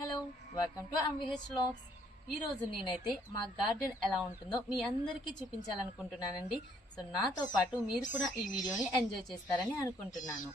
Hello welcome to MVH vlogs ఈరోజు నేనైతే మా గార్డెన్ ఎలా ఉంటుందో మీ అందరికీ చూపించాలనుకుంటున్నానండి. సో నాతో పాటు మీరు కూడా ఈ వీడియోని ఎంజాయ్ చేస్తారని అనుకుంటున్నాను.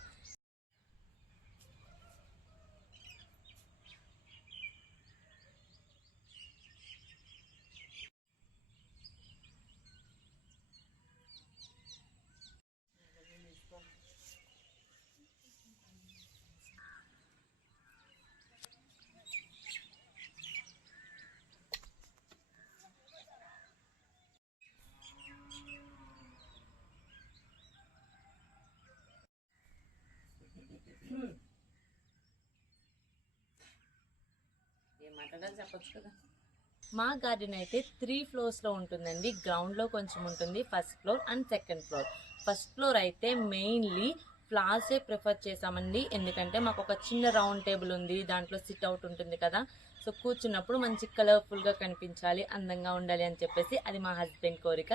కదా. మా గార్డెన్ అయితే త్రీ ఫ్లోర్స్లో ఉంటుందండి. గ్రౌండ్లో కొంచెం ఉంటుంది first floor and second floor. First floor అయితే మెయిన్లీ ఫ్లార్సే ప్రిఫర్ చేసామండి. ఎందుకంటే మాకు ఒక చిన్న రౌండ్ టేబుల్ ఉంది దాంట్లో సిట్ అవుట్ ఉంటుంది కదా. సో కూర్చున్నప్పుడు మంచి కలర్ఫుల్గా కనిపించాలి అందంగా ఉండాలి అని చెప్పేసి అది మా హస్బెండ్ కోరిక.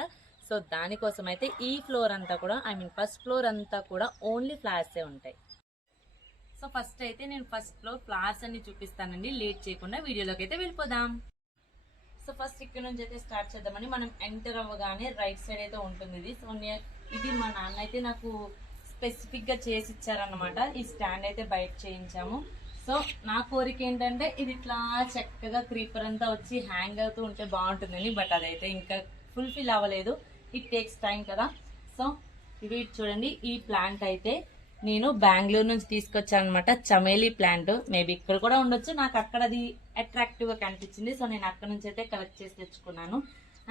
సో దానికోసం అయితే ఈ ఫ్లోర్ అంతా కూడా ఐ మీన్ ఫస్ట్ ఫ్లోర్ అంతా కూడా ఓన్లీ ఫ్లవర్సే ఉంటాయి. సో ఫస్ట్ అయితే నేను ఫస్ట్ ఫ్లోర్ ఫ్లవర్స్ అన్ని చూపిస్తానండి. లేట్ చేయకుండా వీడియోలోకి అయితే వెళ్ళిపోదాం. సో ఫస్ట్ ఇక్కడ నుంచి అయితే స్టార్ట్ చేద్దామని మనం ఎంటర్ అవ్వగానే రైట్ సైడ్ అయితే ఉంటుంది ఇది. సో ఇది మా నాన్న అయితే నాకు స్పెసిఫిక్గా చేసి ఇచ్చారనమాట ఈ స్టాండ్ అయితే బయట చేయించాము. సో నా కోరిక ఏంటంటే ఇది ఇట్లా చక్కగా క్రీపర్ అంతా వచ్చి హ్యాంగ్ అవుతూ ఉంటే బాగుంటుందని బట్ అదైతే ఇంకా ఫుల్ఫిల్ అవ్వలేదు. ఇట్ టేక్స్ టైం కదా. సో ఇది చూడండి ఈ ప్లాంట్ అయితే నేను బెంగళూరు నుంచి తీసుకొచ్చాను అనమాట చమేలి ప్లాంట్ మేబీ ఇక్కడ కూడా ఉండొచ్చు. నాకు అక్కడ అది అట్రాక్టివ్గా కనిపించింది. సో నేను అక్కడ నుంచి అయితే కలెక్ట్ చేసి తెచ్చుకున్నాను.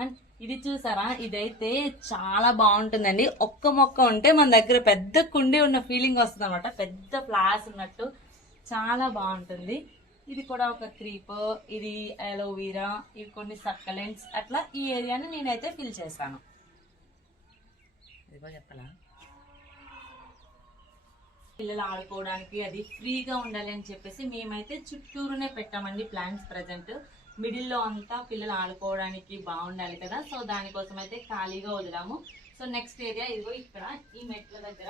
అండ్ ఇది చూసారా? ఇదైతే చాలా బాగుంటుందండి. ఒక్క మొక్క ఉంటే మన దగ్గర పెద్ద కుండి ఉన్న ఫీలింగ్ వస్తుంది అనమాట పెద్ద ఫ్లవర్స్ ఉన్నట్టు. చాలా బాగుంటుంది. ఇది కూడా ఒక క్రీప్ ఇది అలోవీరా ఇవి కొన్ని సక్కలెంట్స్ అట్లా ఈ ఏరియాని నేనైతే ఫిల్ చేశాను. ఇదిగో చెప్పాలా? పిల్లలు ఆడుకోవడానికి అది ఫ్రీగా ఉండాలి అని చెప్పేసి మేమైతే చుట్టూరునే పెట్టామండి ప్లాంట్స్ ప్రజెంట్. మిడిల్లో అంతా పిల్లలు ఆడుకోవడానికి బాగుండాలి కదా. సో దానికోసం అయితే ఖాళీగా వదిలాము. సో నెక్స్ట్ ఏరియా ఇదిగో ఇక్కడ ఈ మెట్ల దగ్గర.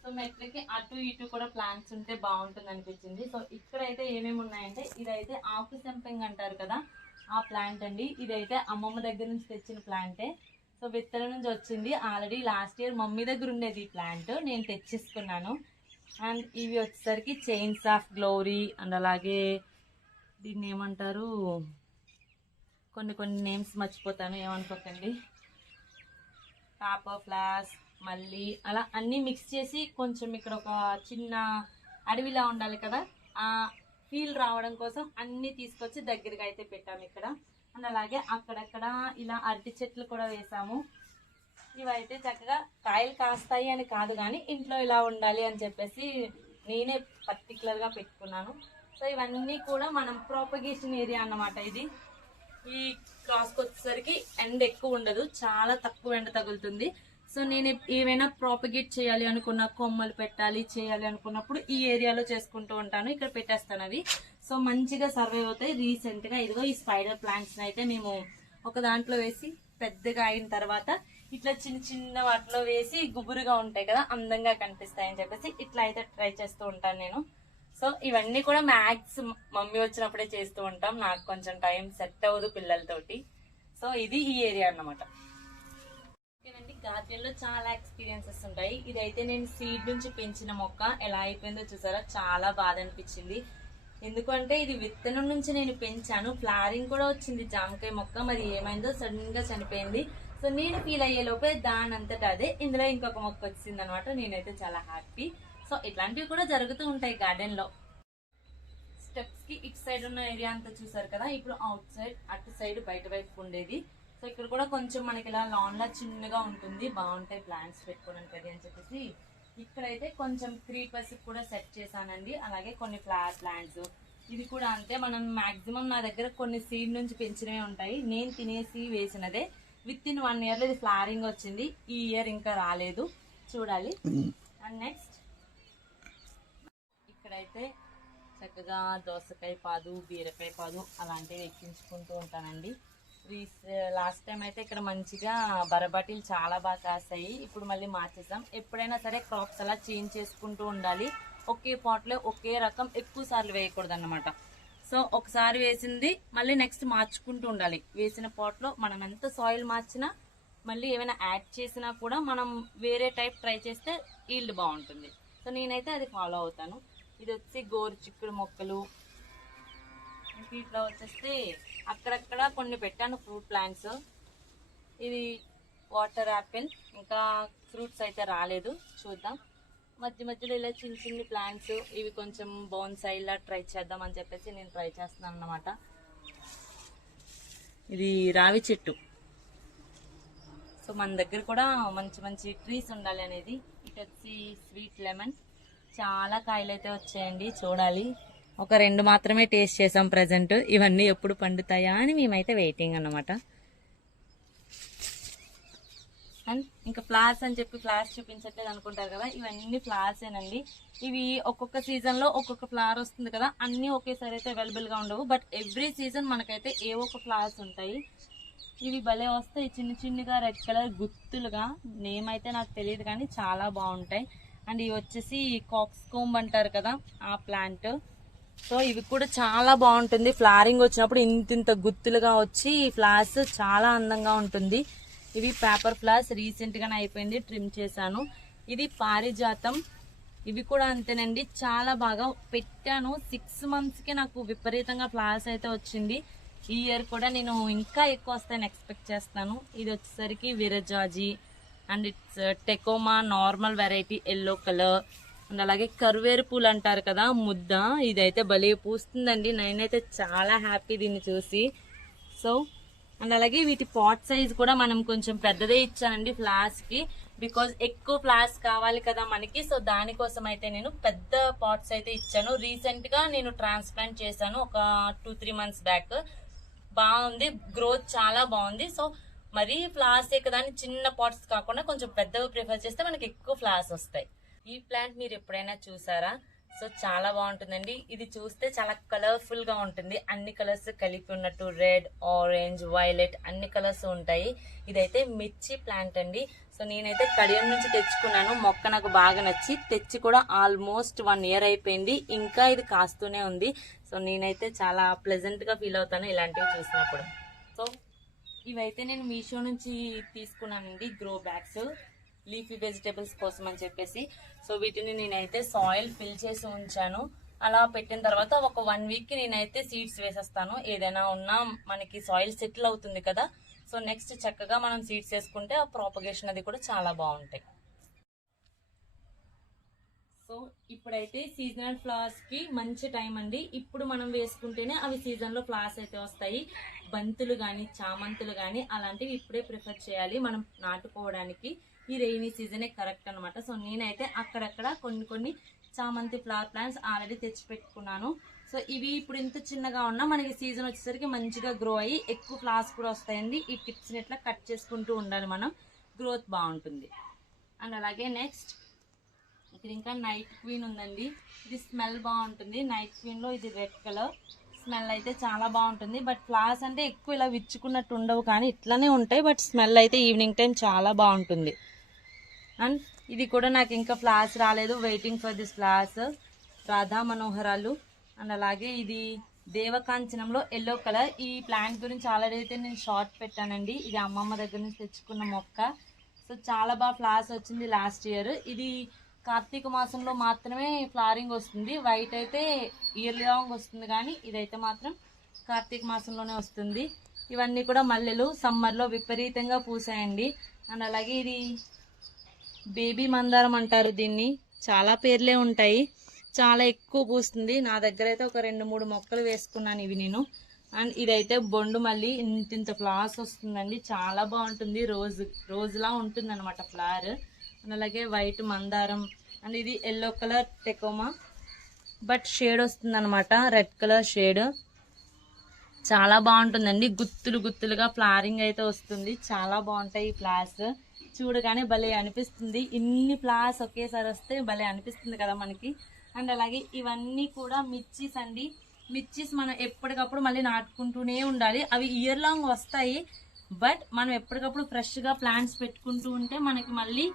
సో మెట్లకి అటు ఇటు కూడా ప్లాంట్స్ ఉంటే బాగుంటుంది అనిపించింది. సో ఇక్కడైతే ఏమేమి ఉన్నాయంటే ఇదైతే ఆకు సెంపింగ్ అంటారు కదా ఆ ప్లాంట్ అండి. ఇదైతే అమ్మమ్మ దగ్గర నుంచి తెచ్చిన ప్లాంటే. సో విత్తనం నుంచి వచ్చింది. ఆల్రెడీ లాస్ట్ ఇయర్ మమ్మీ దగ్గర ఉండేది ఈ ప్లాంట్. నేను తెచ్చేసుకున్నాను. అండ్ ఇవి వచ్చేసరికి చైన్స్ ఆఫ్ గ్లోరీ అండ్ అలాగే దీన్ని ఏమంటారు? కొన్ని కొన్ని నేమ్స్ మర్చిపోతాను ఏమనుకోకండి. కాపర్ ఫ్లాస్ మళ్ళీ అలా అన్నీ మిక్స్ చేసి కొంచెం ఇక్కడ ఒక చిన్న అడవిలా ఉండాలి కదా? ఆ ఫీల్ రావడం కోసం అన్నీ తీసుకొచ్చి దగ్గరగా అయితే పెట్టాము ఇక్కడ. అండ్ అలాగే అక్కడక్కడ ఇలా అరటి చెట్లు కూడా వేసాము. ఇవైతే చక్కగా కాయలు కాస్తాయి అని కాదు కానీ ఇంట్లో ఇలా ఉండాలి అని చెప్పేసి నేనే పర్టికులర్గా పెట్టుకున్నాను. సో ఇవన్నీ కూడా మనం ప్రాపగేషన్ ఏరియా అన్నమాట ఇది. ఈ క్రాస్కి వచ్చేసరికి ఎండ ఎక్కువ ఉండదు చాలా తక్కువ ఎండ తగులుతుంది. సో నేను ఏమైనా ప్రాపగేట్ చేయాలి అనుకున్న కొమ్మలు పెట్టాలి చేయాలి అనుకున్నప్పుడు ఈ ఏరియాలో చేసుకుంటూ ఉంటాను. ఇక్కడ పెట్టేస్తాను అవి. సో మంచిగా సర్వే అవుతాయి. రీసెంట్గా ఇదిగో ఈ స్పైడర్ ప్లాంట్స్ని అయితే మేము ఒక దాంట్లో వేసి పెద్దగా అయిన తర్వాత ఇట్లా చిన్న చిన్న వాటిలో వేసి గుబురుగా ఉంటాయి కదా అందంగా కనిపిస్తాయని చెప్పేసి ఇట్లా అయితే ట్రై చేస్తూ ఉంటాను నేను. సో ఇవన్నీ కూడా మ్యాథ్స్ మమ్మీ వచ్చినప్పుడే చేస్తూ ఉంటాం. నాకు కొంచెం టైం సెట్ అవ్వదు పిల్లలతోటి. సో ఇది ఈ ఏరియా అన్నమాట. ఓకేనండి గార్డెన్లో చాలా ఎక్స్పీరియన్సెస్ ఉంటాయి. ఇదైతే నేను సీడ్ నుంచి పెంచిన మొక్క. ఎలా అయిపోయిందో చూసారా? చాలా బాధ అనిపించింది. ఎందుకంటే ఇది విత్తనం నుంచి నేను పెంచాను. ఫ్లారింగ్ కూడా వచ్చింది జామకాయ మొక్క. మరి ఏమైందో సడన్గా చనిపోయింది. సో నేను ఫీల్ అయ్యే లోపే దాని అదే. ఇందులో ఇంకొక మొక్క వచ్చింది అనమాట నేనైతే చాలా హ్యాపీ సో ఇట్లాంటివి కూడా జరుగుతూ ఉంటాయి గార్డెన్లో. స్టెప్స్కి ఇటు సైడ్ ఉన్న ఏరియా అంతా చూసారు కదా? ఇప్పుడు అవుట్ సైడ్ అటు సైడ్ బయట వైపు ఉండేది. సో ఇక్కడ కూడా కొంచెం మనకి ఇలా లాన్ లా చిన్నగా ఉంటుంది. బాగుంటాయి ప్లాంట్స్ పెట్టుకోవడానికి అది అని చెప్పేసి. ఇక్కడైతే కొంచెం క్రీపర్స్ కూడా సెట్ చేశానండి. అలాగే కొన్ని ఫ్లవర్ ప్లాంట్స్ ఇది కూడా అంతే. మనం మాక్సిమం నా దగ్గర కొన్ని సీడ్ నుంచి పెంచినవి ఉంటాయి. నేను తినేసి వేసినదే. విత్ ఇన్ వన్ ఇయర్లో ఇది ఫ్లవరింగ్ వచ్చింది. ఈ ఇయర్ ఇంకా రాలేదు. చూడాలి. అండ్ నెక్స్ట్ ఇక్కడైతే చక్కగా దోసకాయ పాదు బీరకాయ పాదు అలాంటివి ఎక్కించుకుంటూ ఉంటానండి. రీస్ లాస్ట్ టైం అయితే ఇక్కడ మంచిగా బరబాటీలు చాలా బాగా కాస్తాయి ఇప్పుడు మళ్ళీ మార్చేసాం ఎప్పుడైనా సరే క్రాప్స్ అలా చేంజ్ చేసుకుంటూ ఉండాలి. ఒకే పాట్లో ఒకే రకం ఎక్కువ సార్లు వేయకూడదు అనమాట సో ఒకసారి వేసింది మళ్ళీ నెక్స్ట్ మార్చుకుంటూ ఉండాలి. వేసిన పాట్లో మనం ఎంత సాయిల్ మార్చినా మళ్ళీ ఏమైనా యాడ్ చేసినా కూడా మనం వేరే టైప్ ట్రై చేస్తే ఈల్డ్ బాగుంటుంది. సో నేనైతే అది ఫాలో అవుతాను. ఇది వచ్చి గోరు చిక్కుడు మొక్కలు. ఇంక ఇట్లా వచ్చేస్తే అక్కడక్కడ కొన్ని పెట్టాను ఫ్రూట్ ప్లాంట్స్ ఇది వాటర్ యాపిల్ ఇంకా ఫ్రూట్స్ అయితే రాలేదు. చూద్దాం. మధ్య మధ్యలో ఇలా చిన్న చిన్న ప్లాంట్స్ ఇవి కొంచెం బోన్సాయి ఇలా ట్రై చేద్దాం అని చెప్పేసి నేను ట్రై చేస్తున్నాను అన్నమాట. ఇది రావి చెట్టు. సో మన దగ్గర కూడా మంచి మంచి ట్రీస్ ఉండాలి అనేది. ఇటు వచ్చి స్వీట్ లెమన్. చాలా కాయలు అయితే వచ్చాయండి చూడాలి. ఒక రెండు మాత్రమే టేస్ట్ చేసాం ప్రజెంట్. ఇవన్నీ ఎప్పుడు పండుతాయా అని మేమైతే వెయిటింగ్ అన్నమాట అండ్ ఇంకా ఫ్లవర్స్ అని చెప్పి ఫ్లవర్స్ చూపించట్లేదు అనుకుంటారు కదా ఇవన్నీ ఫ్లవర్స్ ఏనండి. ఇవి ఒక్కొక్క సీజన్లో ఒక్కొక్క ఫ్లవర్ వస్తుంది కదా అన్ని ఒకేసారి అయితే అవైలబుల్గా ఉండవు. బట్ ఎవ్రీ సీజన్ మనకైతే ఏవో ఒక ఫ్లవర్స్ ఉంటాయి. ఇవి భలే వస్తాయి చిన్న చిన్నగా రెడ్ కలర్ గుత్తులుగా. నేమ్ అయితే నాకు తెలియదు కానీ చాలా బాగుంటాయి. అండ్ ఇవి వచ్చేసి కాక్స్ కోంబ్ అంటారు కదా ఆ ప్లాంట్ సో ఇవి కూడా చాలా బాగుంటుంది. ఫ్లవరింగ్ వచ్చినప్పుడు ఇంత ఇంత గుత్తులుగా వచ్చి ఈ ఫ్లవర్స్ చాలా అందంగా ఉంటుంది. ఇవి పేపర్ ఫ్లాస్ రీసెంట్ గానే అయిపోయింది ట్రిమ్ చేశాను. ఇది పారిజాతం. ఇవి కూడా అంతేనండి. చాలా బాగా పెట్టాను. సిక్స్ మంత్స్కి నాకు విపరీతంగా ఫ్లవర్స్ అయితే వచ్చింది. ఈ ఇయర్ కూడా నేను ఇంకా ఎక్కువ వస్తాయని ఎక్స్పెక్ట్ చేస్తాను. ఇది వచ్చేసరికి విరజాజి and it's tecoma normal variety yellow colour and అలాగే కరువేరు పూలు అంటారు కదా ముద్ద. ఇదైతే భలే పూస్తుందండి. నేనైతే చాలా హ్యాపీ దీన్ని చూసి. సో అండ్ అలాగే వీటి పాట్ సైజ్ కూడా మనం కొంచెం పెద్దదే ఇచ్చానండి ఫ్లాస్ బికాజ్ ఎక్కువ ఫ్లాస్ కావాలి కదా మనకి సో దానికోసం అయితే నేను పెద్ద పాట్స్ అయితే ఇచ్చాను. రీసెంట్గా నేను ట్రాన్స్ప్లాంట్ చేశాను ఒక టూ త్రీ మంత్స్ బ్యాక్ బాగుంది గ్రోత్ చాలా బాగుంది. సో మరీ ఫ్లాసే కదా అని చిన్న పాట్స్ కాకుండా కొంచెం పెద్దవి ప్రిఫర్ చేస్తే మనకి ఎక్కువ ఫ్లాస్ వస్తాయి. ఈ ప్లాంట్ మీరు ఎప్పుడైనా చూసారా? సో చాలా బాగుంటుందండి. ఇది చూస్తే చాలా కలర్ఫుల్గా ఉంటుంది. అన్ని కలర్స్ కలిపి ఉన్నట్టు రెడ్ ఆరెంజ్ వైలెట్ అన్ని కలర్స్ ఉంటాయి. ఇదైతే మిర్చి ప్లాంట్ అండి. సో నేనైతే కడియం నుంచి తెచ్చుకున్నాను. మొక్క నాకు బాగా నచ్చి తెచ్చి కూడా ఆల్మోస్ట్ వన్ ఇయర్ అయిపోయింది. ఇంకా ఇది కాస్తూనే ఉంది. సో నేనైతే చాలా ప్లెజెంట్గా ఫీల్ అవుతాను ఇలాంటివి చూసినప్పుడు. సో ఇవైతే నేను మీషో నుంచి తీసుకున్నానండి గ్రో బ్యాగ్స్ లీఫీ వెజిటేబుల్స్ కోసం అని చెప్పేసి. సో వీటిని నేనైతే సాయిల్ ఫిల్ చేసి ఉంచాను. అలా పెట్టిన తర్వాత ఒక వన్ వీక్కి నేనైతే సీడ్స్ వేసేస్తాను. ఏదైనా ఉన్నా మనకి సాయిల్ సెటిల్ అవుతుంది కదా. సో నెక్స్ట్ చక్కగా మనం సీడ్స్ వేసుకుంటే ఆ ప్రాపగేషన్ అది కూడా చాలా బాగుంటాయి. సో ఇప్పుడైతే సీజనల్ ఫ్లవర్స్కి మంచి టైం అండి. ఇప్పుడు మనం వేసుకుంటేనే అవి సీజన్లో ఫ్లవర్స్ అయితే వస్తాయి. బంతులు కానీ చామంతులు కానీ అలాంటివి ఇప్పుడే ప్రిఫర్ చేయాలి. మనం నాటుకోవడానికి ఈ రెయినీ సీజనే కరెక్ట్ అనమాట సో నేనైతే అక్కడక్కడ కొన్ని కొన్ని చామంతి ఫ్లవర్ ప్లాంట్స్ ఆల్రెడీ తెచ్చిపెట్టుకున్నాను సో ఇవి ఇప్పుడు ఇంత చిన్నగా ఉన్నా మనకి సీజన్ వచ్చేసరికి మంచిగా గ్రో అయ్యి ఎక్కువ ఫ్లవర్స్ కూడా వస్తాయండి. ఈ టిప్స్ని ఇట్లా కట్ చేసుకుంటూ ఉండాలి మనం. గ్రోత్ బాగుంటుంది. అండ్ అలాగే నెక్స్ట్ ఇక్కడ ఇంకా నైట్ క్వీన్ ఉందండి. ఇది స్మెల్ బాగుంటుంది. నైట్ క్వీన్లో ఇది రెడ్ కలర్ స్మెల్ అయితే చాలా బాగుంటుంది. బట్ ఫ్లవర్స్ అంటే ఎక్కువ ఇలా విచ్చుకున్నట్టు ఉండవు కానీ ఇట్లానే ఉంటాయి. బట్ స్మెల్ అయితే ఈవినింగ్ టైం చాలా బాగుంటుంది. అండ్ ఇది కూడా నాకు ఇంకా ఫ్లవర్స్ రాలేదు. వెయిటింగ్ ఫర్ దిస్ ఫ్లవర్స్ రాధా మనోహరాలు. అండ్ అలాగే ఇది దేవకాంచనంలో ఎల్లో కలర్ ఈ ప్లాంట్ గురించి ఆల్రెడీ అయితే నేను షార్ట్ పెట్టానండి. ఇది అమ్మమ్మ దగ్గర నుంచి తెచ్చుకున్న మొక్క. సో చాలా బాగా ఫ్లవర్స్ వచ్చింది లాస్ట్ ఇయర్ ఇది కార్తీక మాసంలో మాత్రమే ఫ్లవరింగ్ వస్తుంది. వైట్ అయితే ఇయర్ లాంగ్ వస్తుంది కానీ ఇదైతే మాత్రం కార్తీక మాసంలోనే వస్తుంది. ఇవన్నీ కూడా మల్లెలు సమ్మర్లో విపరీతంగా పూసాయండి. అండ్ అలాగే ఇది బేబీ మందారం అంటారు దీన్ని. చాలా పేర్లే ఉంటాయి. చాలా ఎక్కువ పూస్తుంది. నా దగ్గర అయితే ఒక రెండు మూడు మొక్కలు వేసుకున్నాను ఇవి నేను. అండ్ ఇదైతే బొండు మళ్ళీ ఇంత ఇంత ఫ్లవర్స్ వస్తుందండి. చాలా బాగుంటుంది. రోజు రోజులా ఉంటుంది అనమాట ఫ్లవర్. అండ్ అలాగే వైట్ మందారం. అండ్ ఇది yellow colour tecoma. But shade వస్తుంది అనమాట రెడ్ కలర్ షేడ్. చాలా బాగుంటుందండి. గుత్తులు గుత్తులుగా ఫ్లవరింగ్ అయితే వస్తుంది. చాలా బాగుంటాయి ఈ ఫ్లవర్స్. చూడగానే భలే అనిపిస్తుంది. ఇన్ని ఫ్లవర్స్ ఒకేసారి వస్తే భలే అనిపిస్తుంది కదా మనకి. అండ్ అలాగే ఇవన్నీ కూడా మిర్చీస్ అండి. మిర్చీస్ మనం ఎప్పటికప్పుడు మళ్ళీ నాటుకుంటూనే ఉండాలి. అవి ఇయర్ లాంగ్ వస్తాయి. బట్ మనం ఎప్పటికప్పుడు ఫ్రెష్గా ప్లాంట్స్ పెట్టుకుంటూ ఉంటే మనకి మళ్ళీ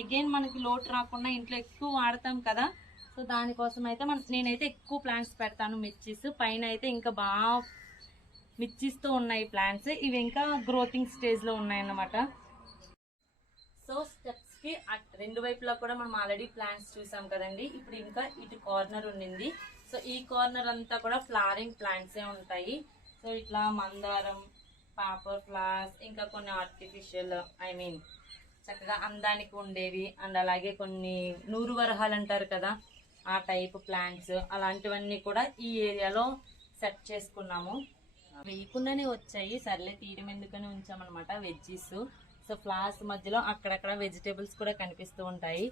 అగైన్ మనకి లోటు రాకుండా ఇంట్లో ఎక్కువ వాడతాం కదా. సో దానికోసం అయితే మన నేనైతే ఎక్కువ ప్లాంట్స్ పెడతాను మిర్చీస్. పైన అయితే ఇంకా బాగా మిర్చిస్తూ ఉన్నాయి ప్లాంట్స్ ఇవి ఇంకా గ్రోతింగ్ స్టేజ్లో ఉన్నాయన్నమాట. సో స్టెప్స్కి అట్ రెండు వైపులా కూడా మనం ఆల్రెడీ ప్లాంట్స్ చూసాం కదండి. ఇప్పుడు ఇంకా ఇటు కార్నర్ ఉండింది సో ఈ కార్నర్ అంతా కూడా ఫ్లవరింగ్ ప్లాంట్సే ఉంటాయి. సో ఇట్లా మందారం పాపర్ ఫ్లవర్స్ ఇంకా కొన్ని ఆర్టిఫిషియల్ ఐ మీన్ చక్కగా అందానికి ఉండేవి. అండ్ అలాగే కొన్ని నూరు వరహాలు అంటారు కదా ఆ టైప్ ప్లాంట్స్. అలాంటివన్నీ కూడా ఈ ఏరియాలో సెట్ చేసుకున్నాము. వేయకుండానే వచ్చాయి. సర్లే తీయడం ఎందుకని ఉంచామన్నమాట వెజ్జీస్. సో ఫ్లవర్స్ మధ్యలో అక్కడక్కడ వెజిటేబుల్స్ కూడా కనిపిస్తూ ఉంటాయి.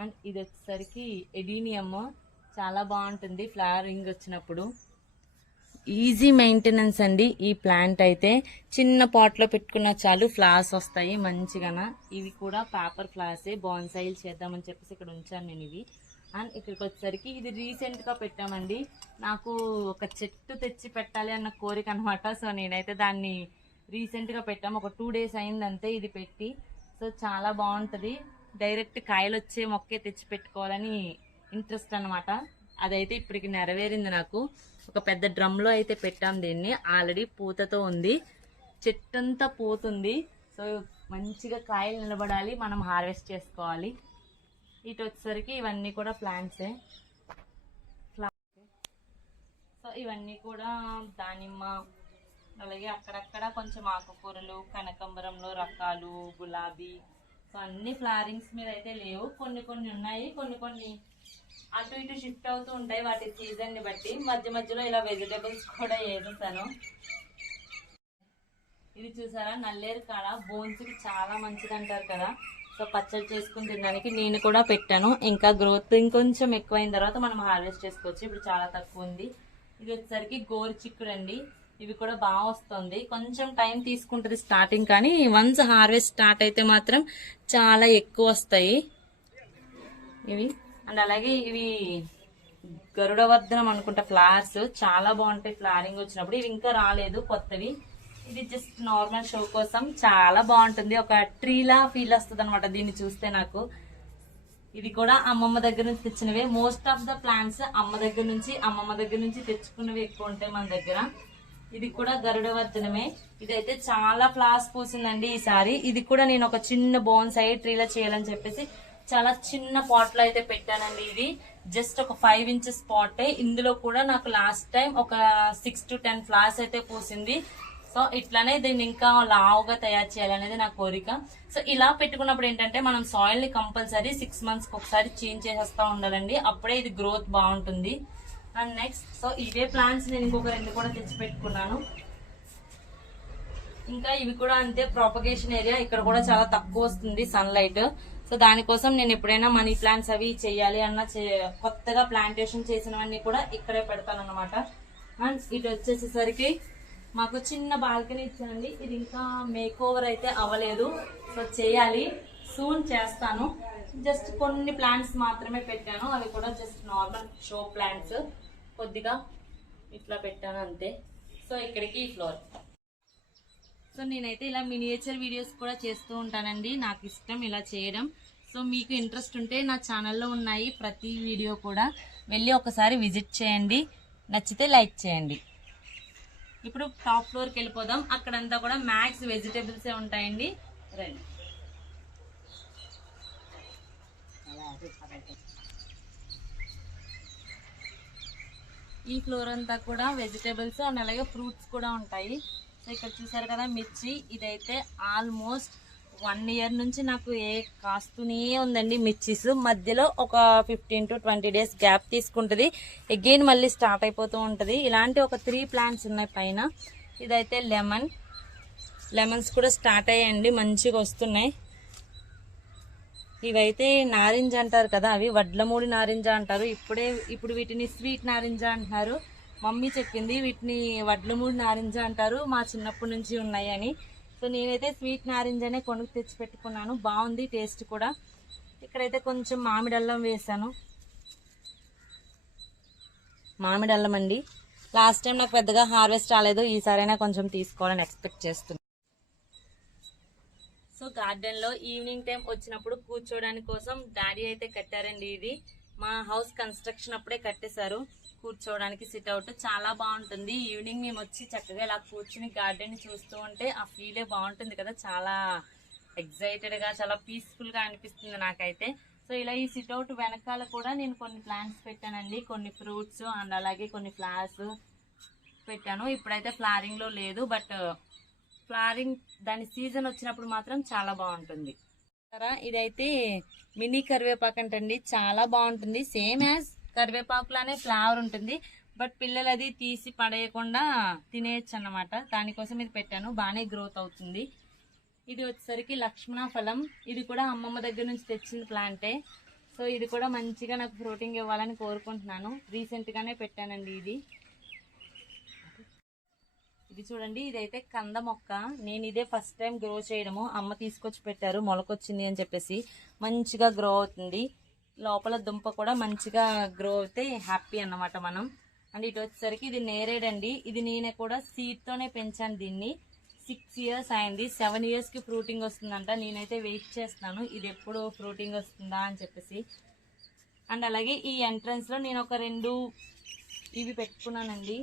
అండ్ ఇది వచ్చేసరికి ఎడీనియమ్. చాలా బాగుంటుంది ఫ్లవరింగ్ వచ్చినప్పుడు. ఈజీ మెయింటెనెన్స్ అండి ఈ ప్లాంట్ అయితే. చిన్న పాట్లో పెట్టుకున్న చాలు ఫ్లవర్స్ వస్తాయి మంచిగా ఇవి కూడా పేపర్ ఫ్లవర్సే బాన్సైల్ చేద్దామని చెప్పేసి ఇక్కడ ఉంచాను నేను ఇవి. అండ్ ఇక్కడికి వచ్చేసరికి ఇది రీసెంట్గా పెట్టామండి. నాకు ఒక చెట్టు తెచ్చి పెట్టాలి అన్న కోరిక అనమాట సో నేనైతే దాన్ని రీసెంట్గా పెట్టాము. ఒక టూ డేస్ అయిందంతే ఇది పెట్టి. సో చాలా బాగుంటుంది. డైరెక్ట్ కాయలు వచ్చే మొక్కే తెచ్చి పెట్టుకోవాలని ఇంట్రెస్ట్ అనమాట అదైతే ఇప్పటికి నెరవేరింది నాకు. ఒక పెద్ద డ్రమ్లో అయితే పెట్టాం దీన్ని. ఆల్రెడీ పూతతో ఉంది. చెట్టు అంతా పూతుంది. సో మంచిగా కాయలు నిలబడాలి. మనం హార్వెస్ట్ చేసుకోవాలి. ఇటు వచ్చేసరికి ఇవన్నీ కూడా ప్లాంట్సే. సో ఇవన్నీ కూడా దానిమ్మ అలాగే అక్కడక్కడ కొంచెం ఆకుకూరలు కనకంబరంలో రకాలు గులాబీ. సో అన్ని ఫ్లారింగ్స్ మీద అయితే లేవు. కొన్ని కొన్ని ఉన్నాయి కొన్ని కొన్ని అటు ఇటు షిఫ్ట్ అవుతూ ఉంటాయి. వాటి సీజన్ని బట్టి మధ్య మధ్యలో ఇలా వెజిటేబుల్స్ కూడా వేసేసాను ఇది చూసారా? నల్లేరు కాడ బోన్స్కి చాలా మంచిది అంటారు కదా. సో పచ్చడి చేసుకుని తినడానికి నేను కూడా పెట్టాను. ఇంకా గ్రోత్ ఇంకొంచెం ఎక్కువైన తర్వాత మనం హార్వెస్ట్ చేసుకోవచ్చు. ఇప్పుడు చాలా తక్కువ ఉంది. ఇది వచ్చేసరికి గోరు చిక్కుడు అండి ఇవి కూడా బాగా వస్తుంది. కొంచెం టైం తీసుకుంటుంది స్టార్టింగ్ కానీ వన్స్ హార్వెస్ట్ స్టార్ట్ అయితే మాత్రం చాలా ఎక్కువ వస్తాయి. ఇవి అండ్ అలాగే ఇవి గరుడవర్ధనం అనుకుంటా ఫ్లవర్స్ చాలా బాగుంటాయి ఫ్లవరింగ్ వచ్చినప్పుడు. ఇవి ఇంకా రాలేదు కొత్తవి. ఇది జస్ట్ నార్మల్ షో కోసం చాలా బాగుంటుంది. ఒక ట్రీలా ఫీల్ వస్తుంది అనమాట దీన్ని చూస్తే నాకు. ఇది కూడా అమ్మమ్మ దగ్గర నుంచి తెచ్చినవే. మోస్ట్ ఆఫ్ ద ప్లాంట్స్ అమ్మ దగ్గర నుంచి అమ్మమ్మ దగ్గర నుంచి తెచ్చుకున్నవి ఎక్కువ ఉంటాయి మన దగ్గర. ఇది కూడా గరుడవర్ధనమే ఇదైతే చాలా ఫ్లవర్స్ పూసిందండి ఈసారి ఇది కూడా నేను ఒక చిన్న బోన్ సైడ్ ట్రీలో చేయాలని చెప్పేసి చాలా చిన్న పాట్లో అయితే పెట్టానండి ఇది. జస్ట్ ఒక ఫైవ్ ఇంచెస్ పాటే. ఇందులో కూడా నాకు లాస్ట్ టైం ఒక సిక్స్ టు టెన్ ఫ్లవర్స్ అయితే పూసింది. సో ఇట్లానే దీన్ని ఇంకా లావుగా తయారు చేయాలనేది నా కోరిక. సో ఇలా పెట్టుకున్నప్పుడు ఏంటంటే మనం సాయిల్ని కంపల్సరీ సిక్స్ మంత్స్కి ఒకసారి చేంజ్ చేసేస్తా ఉండాలండి. అప్పుడే ఇది గ్రోత్ బాగుంటుంది. అండ్ నెక్స్ట్ సో ఇవే ప్లాంట్స్ నేను ఇంకొక రెండు కూడా తెచ్చి పెట్టుకున్నాను. ఇంకా ఇవి కూడా అంతే ప్రాపగేషన్ ఏరియా ఇక్కడ కూడా చాలా తక్కువ వస్తుంది సన్లైట్ సో దానికోసం నేను ఎప్పుడైనా మనీ ప్లాంట్స్ అవి చేయాలి అన్న కొత్తగా ప్లాంటేషన్ చేసినవన్నీ కూడా ఇక్కడే పెడతాను అనమాట అండ్ ఇటు వచ్చేసేసరికి మాకు చిన్న బాల్కనీ ఇచ్చానండి ఇది ఇంకా మేక్ ఓవర్ అయితే అవ్వలేదు. సో చేయాలి. సూన్ చేస్తాను. జస్ట్ కొన్ని ప్లాంట్స్ మాత్రమే పెట్టాను. అవి కూడా జస్ట్ నార్మల్ షో ప్లాంట్స్ కొద్దిగా ఇట్లా పెట్టాను అంతే. సో ఇక్కడికి ఫ్లోర్ సో నేనైతే ఇలా మినియేచర్ వీడియోస్ కూడా చేస్తూ ఉంటానండి. నాకు ఇష్టం ఇలా చేయడం. సో మీకు ఇంట్రెస్ట్ ఉంటే నా ఛానల్లో ఉన్నాయి ప్రతి వీడియో కూడా. వెళ్ళి ఒకసారి విజిట్ చేయండి. నచ్చితే లైక్ చేయండి. ఇప్పుడు టాప్ ఫ్లోర్కి వెళ్ళిపోదాం. అక్కడంతా కూడా మ్యాక్స్ వెజిటేబుల్సే ఉంటాయండి. రండి. ఈ ఫ్లోర్ అంతా కూడా వెజిటేబుల్స్ అండ్ అలాగే ఫ్రూట్స్ కూడా ఉంటాయి. సో ఇక్కడ చూసారు కదా మిర్చి. ఇదైతే ఆల్మోస్ట్ వన్ ఇయర్ నుంచి నాకు ఏ కాస్తూనే ఉందండి మిర్చీస్. మధ్యలో ఒక fifteen to twenty days gap తీసుకుంటుంది. అగైన్ మళ్ళీ స్టార్ట్ అయిపోతూ ఉంటుంది. ఇలాంటి ఒక త్రీ ప్లాంట్స్ ఉన్నాయి పైన. ఇదైతే లెమన్. లెమన్స్ కూడా స్టార్ట్ అయ్యాయండి. మంచిగా వస్తున్నాయి. ఇవైతే నారింజ అంటారు కదా అవి వడ్లమూడి నారింజ అంటారు. ఇప్పుడే ఇప్పుడు వీటిని స్వీట్ నారింజ అంటున్నారు. మమ్మీ చెప్పింది వీటిని వడ్లమూడి నారింజ అంటారు మా చిన్నప్పటి నుంచి ఉన్నాయని. సో నేనైతే స్వీట్ నారింజనే కొనుక్కు తెచ్చి పెట్టుకున్నాను. బాగుంది టేస్ట్ కూడా. ఇక్కడైతే కొంచెం మామిడి అల్లం వేసాను మామిడి అల్లం అండి. లాస్ట్ టైం నాకు పెద్దగా హార్వెస్ట్ రాలేదు ఈసారైనా కొంచెం తీసుకోవాలని ఎక్స్పెక్ట్ చేస్తున్నాను సో గార్డెన్లో ఈవినింగ్ టైం వచ్చినప్పుడు కూర్చోడానికి కోసం డాడీ అయితే కట్టారండి ఇది. మా హౌస్ కన్స్ట్రక్షన్ అప్పుడే కట్టేశారు. కూర్చోవడానికి సిట్ అవుట్ చాలా బాగుంటుంది. ఈవినింగ్ మేము వచ్చి చక్కగా ఇలా కూర్చుని గార్డెన్ చూస్తూ ఉంటే ఆ ఫీలే బాగుంటుంది కదా. చాలా ఎగ్జైటెడ్గా చాలా పీస్ఫుల్గా అనిపిస్తుంది నాకైతే. సో ఇలా ఈ సిట్ అవుట్ వెనకాల కూడా నేను కొన్ని ప్లాంట్స్ పెట్టానండి. కొన్ని ఫ్రూట్స్ అండ్ అలాగే కొన్ని ఫ్లవర్స్ పెట్టాను. ఇప్పుడైతే ఫ్లారింగ్లో లేదు బట్ ఫ్లవరింగ్ దాని సీజన్ వచ్చినప్పుడు మాత్రం చాలా బాగుంటుంది. చూసారా? ఇదైతే మినీ కరివేపాకు అంటండి. చాలా బాగుంటుంది. సేమ్ యాజ్ కరివేపాకులానే ఫ్లేవర్ ఫ్లవర్ ఉంటుంది. బట్ పిల్లలు అది తీసి పడేయకుండా తినేయచ్చు అన్నమాట దానికోసం ఇది పెట్టాను. బాగానే గ్రోత్ అవుతుంది. ఇది వచ్చేసరికి లక్ష్మణ ఫలం ఇది కూడా అమ్మమ్మ దగ్గర నుంచి తెచ్చిన ప్లాంటే సో ఇది కూడా మంచిగా నాకు ఫ్రూటింగ్ ఇవ్వాలని కోరుకుంటున్నాను. రీసెంట్గానే పెట్టానండి ఇది. ఇది చూడండి ఇదైతే కంద మొక్క. నేను ఇదే ఫస్ట్ టైం గ్రో చేయడము. అమ్మ తీసుకొచ్చి పెట్టారు మొలకొచ్చింది అని చెప్పేసి. మంచిగా గ్రో అవుతుంది. లోపల దుంప కూడా మంచిగా గ్రో అయితే హ్యాపీ అన్నమాట మనం. అండ్ ఇటు వచ్చేసరికి ఇది నేరేడండి. ఇది నేనే కూడా సీడ్తోనే పెంచాను దీన్ని. సిక్స్ ఇయర్స్ అయింది. సెవెన్ ఇయర్స్కి ఫ్రూటింగ్ వస్తుందంట. నేనైతే వెయిట్ చేస్తున్నాను. ఇది ఎప్పుడు ఫ్రూటింగ్ వస్తుందా అని చెప్పేసి. అండ్ అలాగే ఈ ఎంట్రన్స్లో నేను ఒక రెండు ఇవి పెట్టుకున్నానండి.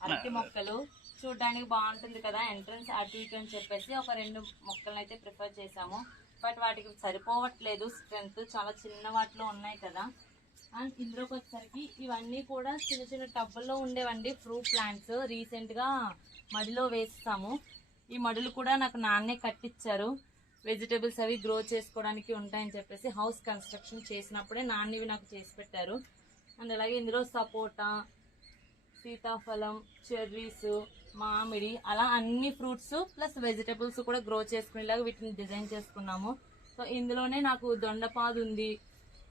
అరటి మొక్కలు చూడడానికి బాగుంటుంది కదా ఎంట్రన్స్ అటు ఇటు అని చెప్పేసి ఒక రెండు మొక్కలను అయితే ప్రిఫర్ చేసాము బట్ వాటికి సరిపోవట్లేదు స్ట్రెంత్ చాలా చిన్న వాటిలో ఉన్నాయి కదా. అండ్ ఇందులోకి వచ్చేసరికి ఇవన్నీ కూడా చిన్న చిన్న టబ్బుల్లో ఉండేవండి ఫ్రూట్ ప్లాంట్స్ రీసెంట్గా మడిలో వేస్తాము ఈ మడులు కూడా నాకు నాన్నే కట్టించారు వెజిటేబుల్స్ అవి గ్రో చేసుకోవడానికి ఉంటాయని చెప్పేసి హౌస్ కన్స్ట్రక్షన్ చేసినప్పుడే నాన్నవి నాకు చేసి పెట్టారు. అండ్ అలాగే ఇందులో సపోటా సీతాఫలం చెర్రీస్ మామిడి అలా అన్ని ఫ్రూట్స్ ప్లస్ వెజిటబుల్స్ కూడా గ్రో చేసుకునేలాగా వీటిని డిజైన్ చేసుకున్నాము. సో ఇందులోనే నాకు దొండపాదు ఉంది.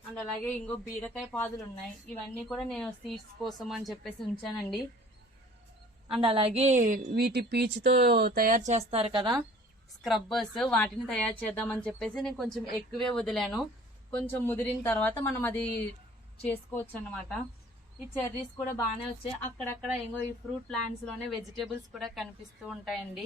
అండ్ అలాగే ఇంకో బీరకాయ పాదులు ఉన్నాయి. ఇవన్నీ కూడా నేను సీడ్స్ కోసం అని చెప్పేసి ఉంచానండి. అండ్ అలాగే వీటి పీచుతో తయారు చేస్తారు కదా స్క్రబ్బర్స్ వాటిని తయారు చేద్దామని చెప్పేసి నేను కొంచెం ఎక్కువే వదిలాను. కొంచెం ముదిరిన తర్వాత మనం అది చేసుకోవచ్చు అన్నమాట ఈ చెర్రీస్ కూడా బాగానే వచ్చాయి. అక్కడక్కడ ఏమో ఈ ఫ్రూట్ ప్లాంట్స్లోనే వెజిటేబుల్స్ కూడా కనిపిస్తూ ఉంటాయండి.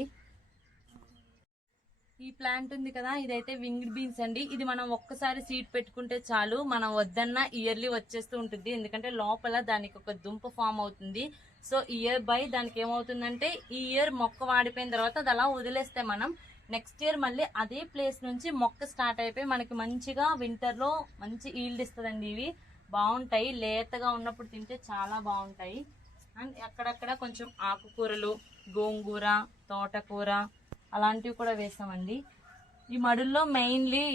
ఈ ప్లాంట్ ఉంది కదా ఇదైతే వింగ్డ్ బీన్స్ అండి. ఇది మనం ఒక్కసారి సీడ్ పెట్టుకుంటే చాలు మనం వద్దన్న ఇయర్లీ వచ్చేస్తూ ఉంటుంది. ఎందుకంటే లోపల దానికి ఒక దుంప ఫామ్ అవుతుంది. సో ఇయర్ బై దానికి ఏమవుతుందంటే ఈ ఇయర్ మొక్క వాడిపోయిన తర్వాత అది అలా వదిలేస్తే మనం నెక్స్ట్ ఇయర్ మళ్ళీ అదే ప్లేస్ నుంచి మొక్క స్టార్ట్ అయిపోయి మనకి మంచిగా వింటర్లో మంచి ఈల్డ్ ఇస్తుందండి ఇవి. బాగుంటాయి. లేతగా ఉన్నప్పుడు తింటే చాలా బాగుంటాయి. అండ్ అక్కడక్కడ కొంచెం ఆకుకూరలు గోంగూర తోటకూర అలాంటివి కూడా వేసామండి ఈ మడుల్లో మెయిన్లీ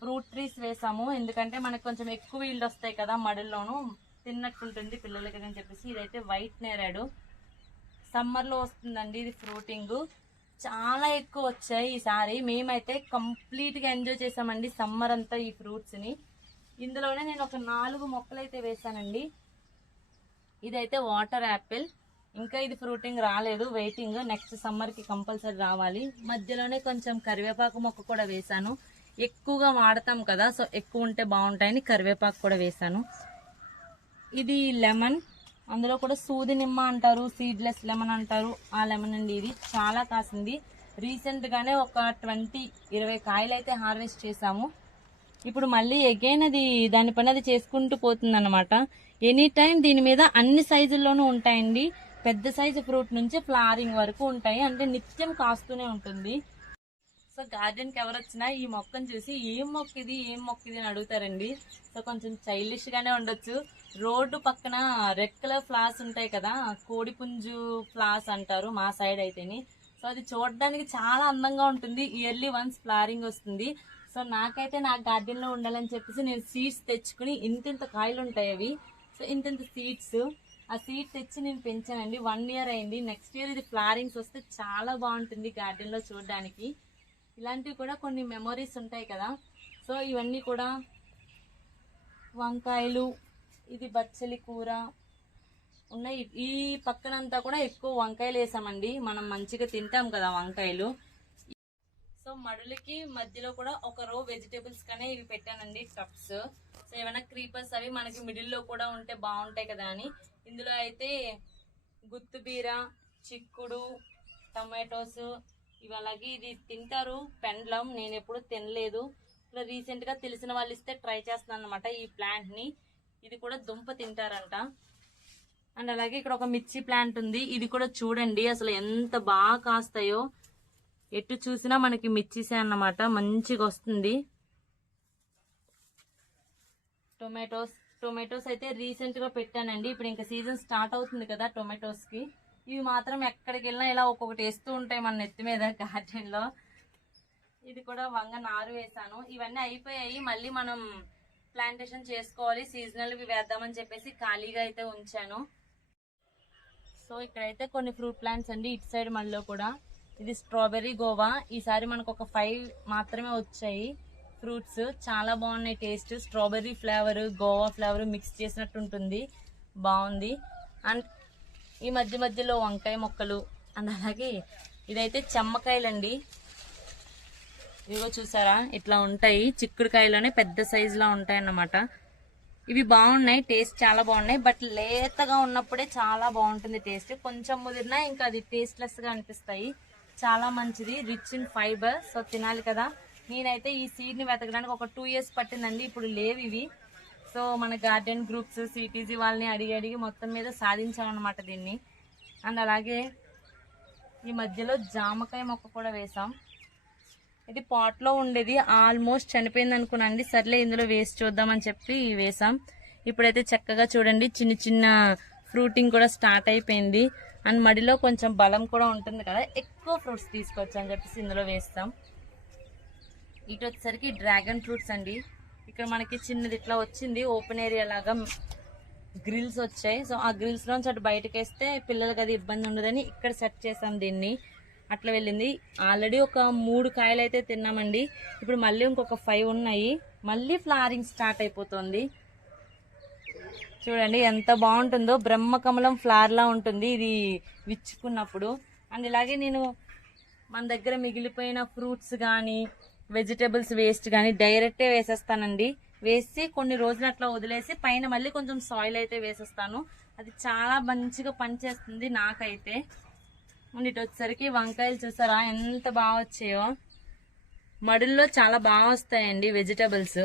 ఫ్రూట్ ట్రీస్ వేసాము ఎందుకంటే మనకు కొంచెం ఎక్కువ ఈల్డ్ వస్తాయి కదా మడుల్లోనూ. తిన్నట్టుంటుంది పిల్లలకి అని చెప్పేసి. ఇదైతే వైట్ నేరాడు. సమ్మర్లో వస్తుందండి ఇది ఫ్రూటింగ్. చాలా ఎక్కువ వచ్చాయి ఈసారి. మేమైతే కంప్లీట్గా ఎంజాయ్ చేసామండి సమ్మర్ అంతా ఈ ఫ్రూట్స్ని. ఇందులోనే నేను ఒక నాలుగు మొక్కలు అయితే వేసానండి ఇదైతే వాటర్ యాపిల్. ఇంకా ఇది ఫ్రూటింగ్ రాలేదు వెయిటింగ్. నెక్స్ట్ సమ్మర్కి కంపల్సరీ రావాలి. మధ్యలోనే కొంచెం కరివేపాకు మొక్క కూడా వేసాను ఎక్కువగా వాడతాం కదా సో ఎక్కువ ఉంటే బాగుంటాయని కరివేపాకు కూడా వేసాను ఇది లెమన్. అందులో కూడా సూది నిమ్మ అంటారు సీడ్లెస్ లెమన్ అంటారు. ఆ లెమన్ అండి ఇది. చాలా కాసింది. రీసెంట్గానే ఒక ట్వంటీ ఇరవై కాయలు అయితే హార్వెస్ట్ చేసాము ఇప్పుడు మళ్ళీ అగైన్ అది దాని పని అది చేసుకుంటూ పోతుంది అనమాట ఎనీ టైం దీని మీద అన్ని సైజుల్లోనూ ఉంటాయండి. పెద్ద సైజు ఫ్రూట్ నుంచి ఫ్లవరింగ్ వరకు ఉంటాయి. అంటే నిత్యం కాస్తూనే ఉంటుంది. సో గార్డెన్కి ఎవరు వచ్చినా ఈ మొక్కను చూసి ఏం మొక్క ఇది ఏం మొక్క ఇది అని అడుగుతారండి. సో కొంచెం చైల్డిష్గానే ఉండొచ్చు. రోడ్డు పక్కన రెడ్ కలర్ ఫ్లాస్ ఉంటాయి కదా కోడిపుంజు ఫ్లాస్ అంటారు మా సైడ్ అయితేని. సో అది చూడడానికి చాలా అందంగా ఉంటుంది. ఇయర్లీ వన్స్ ఫ్లవరింగ్ వస్తుంది. సో నాకైతే నా గార్డెన్లో ఉండాలని చెప్పేసి నేను సీడ్స్ తెచ్చుకుని ఇంత ఇంత కాయలు ఉంటాయి అవి. సో ఇంత ఇంత సీడ్స్. ఆ సీడ్ తెచ్చి నేను పెంచానండి. వన్ ఇయర్ అయింది. నెక్స్ట్ ఇయర్ ఇది ఫ్లారింగ్స్ వస్తే చాలా బాగుంటుంది గార్డెన్లో చూడడానికి. ఇలాంటివి కూడా కొన్ని మెమొరీస్ ఉంటాయి కదా. సో ఇవన్నీ కూడా వంకాయలు ఇది బచ్చలి కూర ఉన్నాయి. ఈ పక్కనంతా కూడా ఎక్కువ వంకాయలు వేసామండి. మనం మంచిగా తింటాం కదా వంకాయలు. సో మడులకి మధ్యలో కూడా ఒక రో వెజిటేబుల్స్ కానీ ఇవి పెట్టానండి కప్స్ సో ఏమైనా క్రీపర్స్ అవి మనకి మిడిల్లో కూడా ఉంటే బాగుంటాయి కదా అని. ఇందులో అయితే గుత్తుబీర చిక్కుడు టమాటోస్ ఇవి అలాగే ఇది తింటారు. పెండ్లం నేను ఎప్పుడు తినలేదు. ఇప్పుడు రీసెంట్గా తెలిసిన వాళ్ళు ఇస్తే ట్రై చేస్తున్నాను అనమాట ఈ ప్లాంట్ని ఇది కూడా దుంప తింటారంట. అండ్ అలాగే ఇక్కడ ఒక మిర్చి ప్లాంట్ ఉంది. ఇది కూడా చూడండి అసలు ఎంత బాగా కాస్తాయో. ఎటు చూసినా మనకి మిర్చిసే అన్నమాట. మంచిగా వస్తుంది. టొమాటోస్ టొమాటోస్ అయితే రీసెంట్గా పెట్టానండి. ఇప్పుడు ఇంకా సీజన్ స్టార్ట్ అవుతుంది కదా టొమాటోస్కి ఇవి మాత్రం ఎక్కడికి వెళ్ళినా ఇలా ఒక్కొక్కటి వేస్తూ ఉంటాయి మన నెత్తి మీద గార్డెన్లో ఇది కూడా వంగ నారు వేసాను. ఇవన్నీ అయిపోయాయి. మళ్ళీ మనం ప్లాంటేషన్ చేసుకోవాలి. సీజనల్వి వేద్దామని చెప్పేసి ఖాళీగా అయితే ఉంచాను. సో ఇక్కడైతే కొన్ని ఫ్రూట్ ప్లాంట్స్ అండి. ఇటు సైడ్ మళ్ళీ కూడా. ఇది స్ట్రాబెర్రీ గోవా. ఈసారి మనకు ఒక ఫైవ్ మాత్రమే వచ్చాయి. ఫ్రూట్స్ చాలా బాగున్నాయి. Taste strawberry flavour guava flavour mix చేసినట్టు ఉంటుంది బాగుంది. అండ్ ఈ మధ్య మధ్యలో వంకాయ మొక్కలు అండ్ అలాగే ఇదైతే చెమ్మకాయలండి. ఇదిగో చూసారా? ఇట్లా ఉంటాయి. చిక్కుడుకాయలోనే పెద్ద సైజులో ఉంటాయి అన్నమాట ఇవి బాగున్నాయి. టేస్ట్ చాలా బాగున్నాయి. బట్ లేతగా ఉన్నప్పుడే చాలా బాగుంటుంది టేస్ట్. కొంచెం ముదిరినా ఇంకా అది టేస్ట్లెస్గా అనిపిస్తాయి. చాలా మంచిది రిచ్ ఇన్ ఫైబర్ సో తినాలి కదా. నేనైతే ఈ సీడ్ని వెతకడానికి ఒక టూ ఇయర్స్ పట్టిందండి. ఇప్పుడు లేవు ఇవి. సో మన గార్డెన్ గ్రూప్స్ సిటీజీ వాళ్ళని అడిగి అడిగి మొత్తం మీద సాధించామన్నమాట దీన్ని. అండ్ అలాగే ఈ మధ్యలో జామకాయ మొక్క కూడా వేసాం ఇది పాట్లో ఉండేది. ఆల్మోస్ట్ చనిపోయింది అనుకున్నాండి సర్లే ఇందులో వేసి చూద్దామని చెప్పి వేసాం ఇప్పుడైతే చక్కగా చూడండి చిన్న చిన్న ఫ్రూటింగ్ కూడా స్టార్ట్ అయిపోయింది. అండ్ మడిలో కొంచెం బలం కూడా ఉంటుంది కదా. ఎక్కువ ఫ్రూట్స్ తీసుకోవచ్చు చెప్పేసి ఇందులో వేస్తాం. ఇటు వచ్చేసరికి డ్రాగన్ ఫ్రూట్స్ అండి. ఇక్కడ మనకి చిన్నది ఇట్లా వచ్చింది. ఓపెన్ ఏరియా లాగా గ్రిల్స్ వచ్చాయి. సో ఆ గ్రిల్స్ నుంచి అటు బయటకు వేస్తే పిల్లలకి అది ఇబ్బంది ఉండదని ఇక్కడ సెట్ చేసాం దీన్ని. అట్లా వెళ్ళింది. ఆల్రెడీ ఒక మూడు కాయలు అయితే తిన్నామండి. ఇప్పుడు మళ్ళీ ఇంకొక ఫైవ్ ఉన్నాయి. మళ్ళీ ఫ్లవరింగ్ స్టార్ట్ అయిపోతుంది. చూడండి ఎంత బాగుంటుందో. బ్రహ్మకమలం ఫ్లవర్ లా ఉంటుంది. ఇది విచ్చుకున్నప్పుడు. అండ్ ఇలాగే నేను మన దగ్గర మిగిలిపోయిన ఫ్రూట్స్ కానీ వెజిటేబుల్స్ వేస్ట్ కానీ డైరెక్టే వేసేస్తానండి. వేసి కొన్ని రోజులు అట్లా వదిలేసి పైన మళ్ళీ కొంచెం సాయిల్ అయితే వేసేస్తాను. అది చాలా మంచిగా పనిచేస్తుంది నాకైతే. అండ్ ఇటు వచ్చేసరికి వంకాయలు చూసారా ఎంత బాగా వచ్చాయో. మడుల్లో చాలా బాగా వస్తాయండి వెజిటేబుల్స్.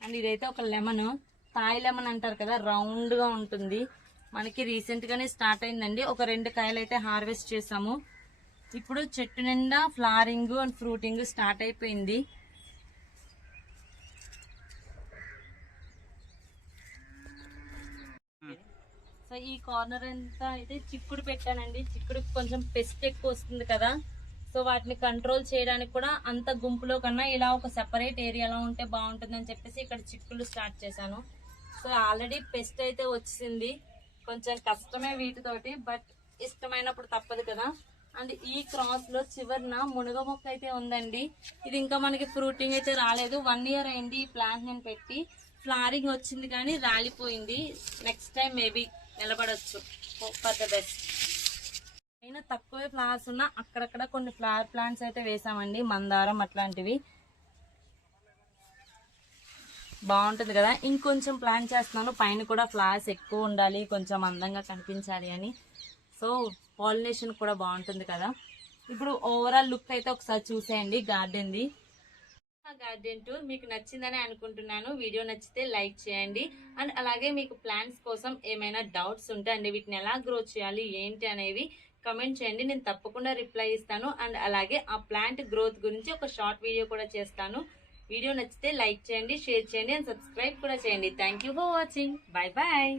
అండ్ ఇదైతే ఒక లెమన్. థాయ్ లెమన్ అంటారు కదా రౌండ్గా ఉంటుంది. మనకి రీసెంట్గానే స్టార్ట్ అయిందండి. ఒక రెండు కాయలు అయితే హార్వెస్ట్ చేసాము. ఇప్పుడు చెట్టు నిండా ఫ్లారింగ్ అండ్ ఫ్రూటింగ్ స్టార్ట్ అయిపోయింది. సో ఈ కార్నర్ అంతా అయితే చిక్కుడు పెట్టానండి. చిక్కుడు కొంచెం పెస్ట్ ఎక్కువ వస్తుంది కదా. సో వాటిని కంట్రోల్ చేయడానికి కూడా అంత గుంపులో కన్నా ఇలా ఒక సెపరేట్ ఏరియాలో ఉంటే బాగుంటుంది అని చెప్పేసి ఇక్కడ చిక్కులు స్టార్ట్ చేశాను. సో ఆల్రెడీ పెస్ట్ అయితే వచ్చింది. కొంచెం కష్టమే వీటితోటి బట్ ఇష్టమైనప్పుడు తప్పదు కదా. అండ్ ఈ క్రాస్లో చివరిన మునగ మొక్క అయితే ఉందండి. ఇది ఇంకా మనకి ఫ్రూటింగ్ అయితే రాలేదు. వన్ ఇయర్ అయింది ఈ ప్లాంట్ నేను పెట్టి. ఫ్లారింగ్ వచ్చింది కానీ రాలిపోయింది. నెక్స్ట్ టైం మేబీ నిలబడొచ్చు. ఫర్ ద బెస్ట్ అయినా తక్కువే ఫ్లవర్స్ ఉన్నా అక్కడక్కడ కొన్ని ఫ్లవర్ ప్లాంట్స్ అయితే వేసామండి. మందారం అట్లాంటివి. బాగుంటుంది కదా. ఇంకొంచెం ప్లాన్ చేస్తున్నాను. పైన కూడా ఫ్లవర్స్ ఎక్కువ ఉండాలి కొంచెం అందంగా కనిపించాలి అని. సో పాలినేషన్ కూడా బాగుంటుంది కదా. ఇప్పుడు ఓవరాల్ లుక్ అయితే ఒకసారి చూసేయండి గార్డెన్ది గార్డెన్ టూర్ మీకు నచ్చిందని అనుకుంటున్నాను. వీడియో నచ్చితే లైక్ చేయండి. అండ్ అలాగే మీకు ప్లాన్స్ కోసం ఏమైనా డౌట్స్ ఉంటే అండి వీటిని ఎలా గ్రో చేయాలి ఏంటి అనేవి కమెంట్ చేయండి. నేను తప్పకుండా రిప్లై ఇస్తాను. అండ్ అలాగే ఆ ప్లాంట్ గ్రోత్ గురించి ఒక షార్ట్ వీడియో కూడా చేస్తాను. వీడియో నచ్చితే లైక్ చేయండి షేర్ చేయండి అండ్ సబ్స్క్రైబ్ కూడా చేయండి. Thank for watching bye bye